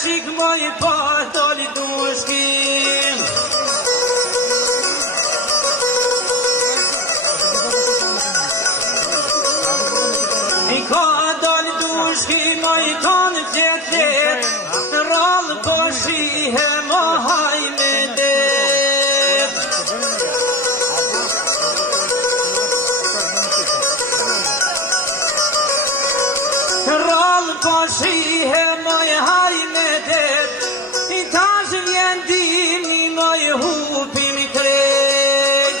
qik moj pa doli dushkin. I ka doli dushkin moj kanë flet rallë po shihe më haj me det. Rallë po shihe më haj me det. I tash vjen dini më hupim krejt.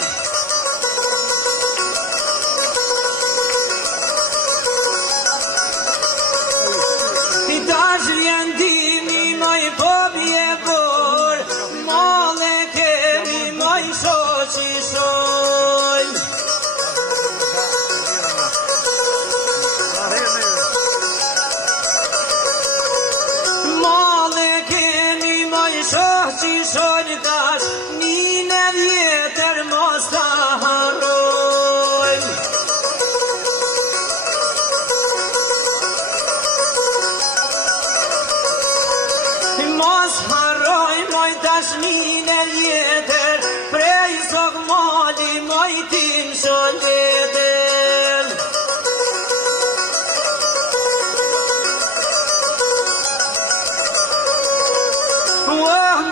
I tash vjen dini më pobje bor. Male kemi më shoqi shoj. Shoqi shoj tash, nine vjetër mos ta harrojm. Mos harrojm moj tash nine vjetër, prej zog mali moj tim sholetër.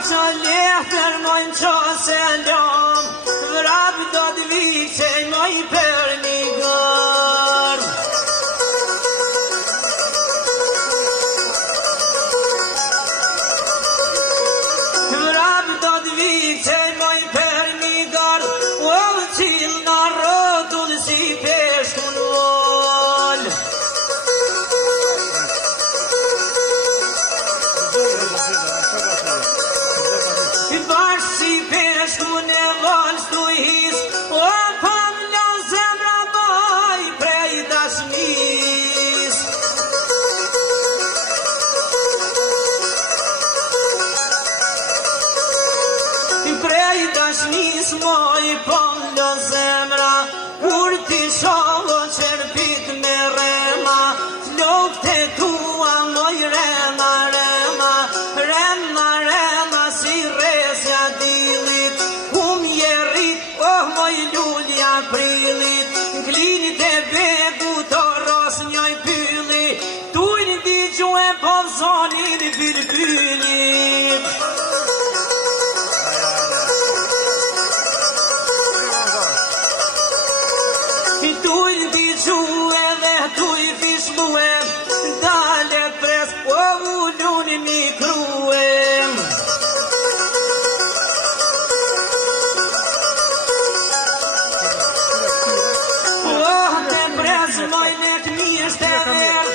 Qa lehtër mojnë qa se ljom, vrap do t'vicej moj për një gërë. Vrap do t'vicej moj për një gërë, o qil në rotull si peshkun vol. Si peshkun e vol s'tu his, o pan lën zemra maj prej dashnis. Prej dashnis moj pan lën zemra, kur ti shohë qerpit me rema, flokët e tua moj rema, rema, rema, rema si resja dilit, moj lulja prilit, klinit e begu të ros njoj pyli, tujnë di që e povzonin bilbylit. Tujnë di që edhe tuj fishmue, dalet pres po ullun mi kruem. Mojnet misht e ver,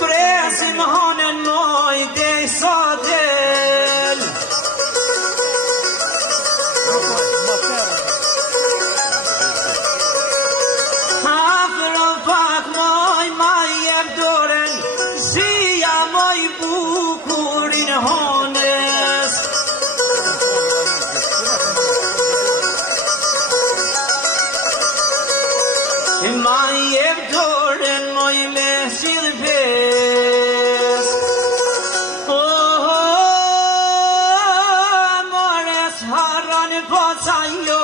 presim hanen moj dej sa del. Afro pak moj ma jep doren, zia moj bukurin hanes. Ma jep doren moj me silves. Mores harran poca jo,